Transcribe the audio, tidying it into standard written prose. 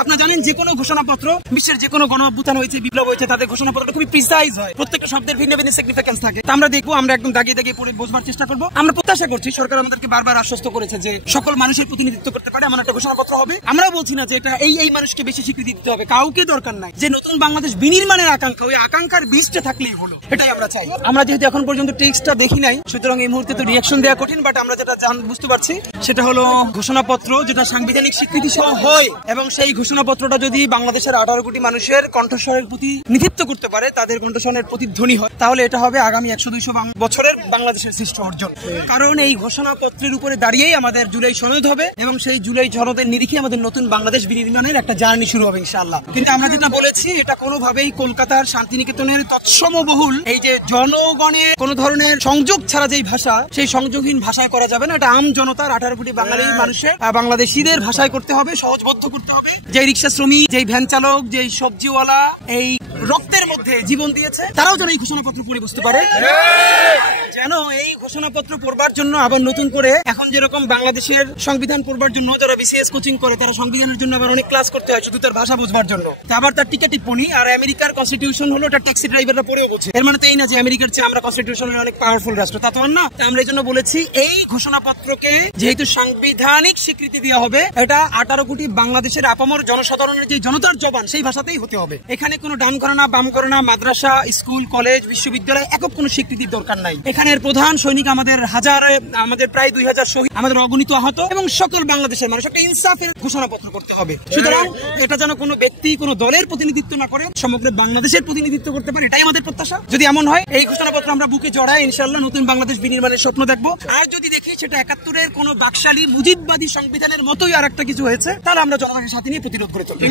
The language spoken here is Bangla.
আপনারা জানেন যে কোনো ঘোষণাপত্র, বিশ্বের যে কোনো গণ অভ্যুত্থান হয়েছে, বিপ্লব হয়েছে, তাদের ঘোষণাপত্রটা খুবই প্রিসাইজ হয়, প্রত্যেকটা শব্দের ভিন্ন ভিন্ন সিগনিফিকেন্স থাকে। আমরা দেখবো, আমরা একদম দাগিয়ে দাগিয়ে পড়ে বোঝবার চেষ্টা করবো। আমরা প্রত্যাশা করছি, সরকার আমাদেরকে বারবার আশ্বস্ত করেছে যে সকল মানুষের প্রতিনিধিত্ব করতে পারে এমন একটা ঘোষণাপত্র হবে। আমরাও বলছি না যে এটা এই মানুষকে বেশি স্বীকৃতি দিতে হবে, কাউকে দরকার নাই। যে নতুন বাংলাদেশ বিনির্মাণের আকাঙ্ক্ষা, ওই আকাঙ্ক্ষার বীজটা থাকলেই হলো, এটাই আমরা চাই। আমরা যেহেতু এখন পর্যন্ত টেক্সটটা দেখি নাই, সুতরাং এই মুহূর্তে তো রিয়াকশন দেওয়া কঠিন, বাট আমরা যেটা বুঝতে পারছি সেটা হলো ঘোষণাপত্র যেটা সাংবিধানিক স্বীকৃতি সহ হয়, এবং সেই ঘোষণাপত্রটা যদি বাংলাদেশের 18 কোটি মানুষের কণ্ঠস্বরের প্রতিনিধিত্ব করতে পারে, তাদের কণ্ঠস্বরের প্রতিধ্বনি হয়, তাহলে এটা হবে আগামী 100-200 বছরের বাংলাদেশের শ্রেষ্ঠ অর্জন। কারণ এই ঘোষণাপত্রের উপরে দাঁড়িয়েই আমাদের জুলাই সনদ হবে, এবং সেই জুলাই সনদের নিরিখে আমাদের নতুন বাংলাদেশ বিনির্মাণের একটা জার্নি শুরু হবে ইনশাআল্লাহ। কিন্তু আমরা যেটা বলেছি, এটা কোনোভাবেই কলকাতার শান্তিনিকেতনের তৎসমবহুল এই যে জনগণের কোন ধরনের সংযোগ ছাড়া যেই ভাষা, সেই সংযোগহীন ভাষায় করা যাবে না। এটা আম জনতার 18 কোটি বাঙালি মানুষের, বাংলাদেশিদের ভাষায় করতে হবে, সহজবদ্ধ করতে হবে। যেই রিক্সা শ্রমিক, যেই ভ্যান চালক, যেই সবজিওয়ালা এই রক্তের মধ্যে জীবন দিয়েছে, তারাও যেন এই ঘোষণাপত্র পড়ে বুঝতে পারে, যেন এই ঘোষণাপত্র পড়বার জন্য আবার নতুন করে এখন যেরকম বাংলাদেশের সংবিধান পড়বার জন্য যারা বিসিএস কোচিং করে, তারা সংবিধানের জন্য আবার অনেক ক্লাস করতে হয় শুধু তার ভাষা বুঝবার জন্য, আবার তার টিকা টিপ্পনি। আর আমেরিকার কনস্টিটিউশন হলো এটা ট্যাক্সি ড্রাইভাররা পড়েও বোঝে। এর মানে তো এই না যে আমেরিকার চেয়ে আমরা কনস্টিটিউশনে অনেক পাওয়ারফুল রাষ্ট্র, তা তো না। আমরা এই জন্য বলেছি এই ঘোষণাপত্রকে যেহেতু সাংবিধানিক স্বীকৃতি দেওয়া হবে, এটা 18 কোটি বাংলাদেশের আপামর জনসাধারণের যে জনতার জবান, সেই ভাষাতেই হতে হবে। এখানে কোনো ডান করে না, বাম করে না, মাদ্রাসা, স্কুল, কলেজ, বিশ্ববিদ্যালয় একক কোনো স্বীকৃতির দরকার নাই। এখানের প্রধান সৈনিক আমাদের প্রায় 2000 শহীদ, আমাদের অগণিত আহত, এবং সকল বাংলাদেশের মানুষ একটা ইনসাফের ঘোষণাপত্র করতে হবে। সুতরাং এটা যেন কোনো ব্যক্তি, কোনো দলের প্রতিনিধিত্ব না করে, সমগ্র বাংলাদেশের প্রতিনিধিত্ব করতে পারে, এটাই আমাদের প্রত্যাশা। যদি এমন হয়, এই ঘোষণাপত্র আমরা বুকে জড়াই ইনশাআল্লাহ নতুন বাংলাদেশ বিনির্মাণের স্বপ্ন দেখবো। আর যদি দেখি সেটা 71-এর কোনো বাকশালী মুজিববাদী সংবিধানের মতোই আর একটা কিছু হয়েছে, তাহলে আমরা জনগণের সাথে নিয়ে প্রতিরোধ করে চলবো।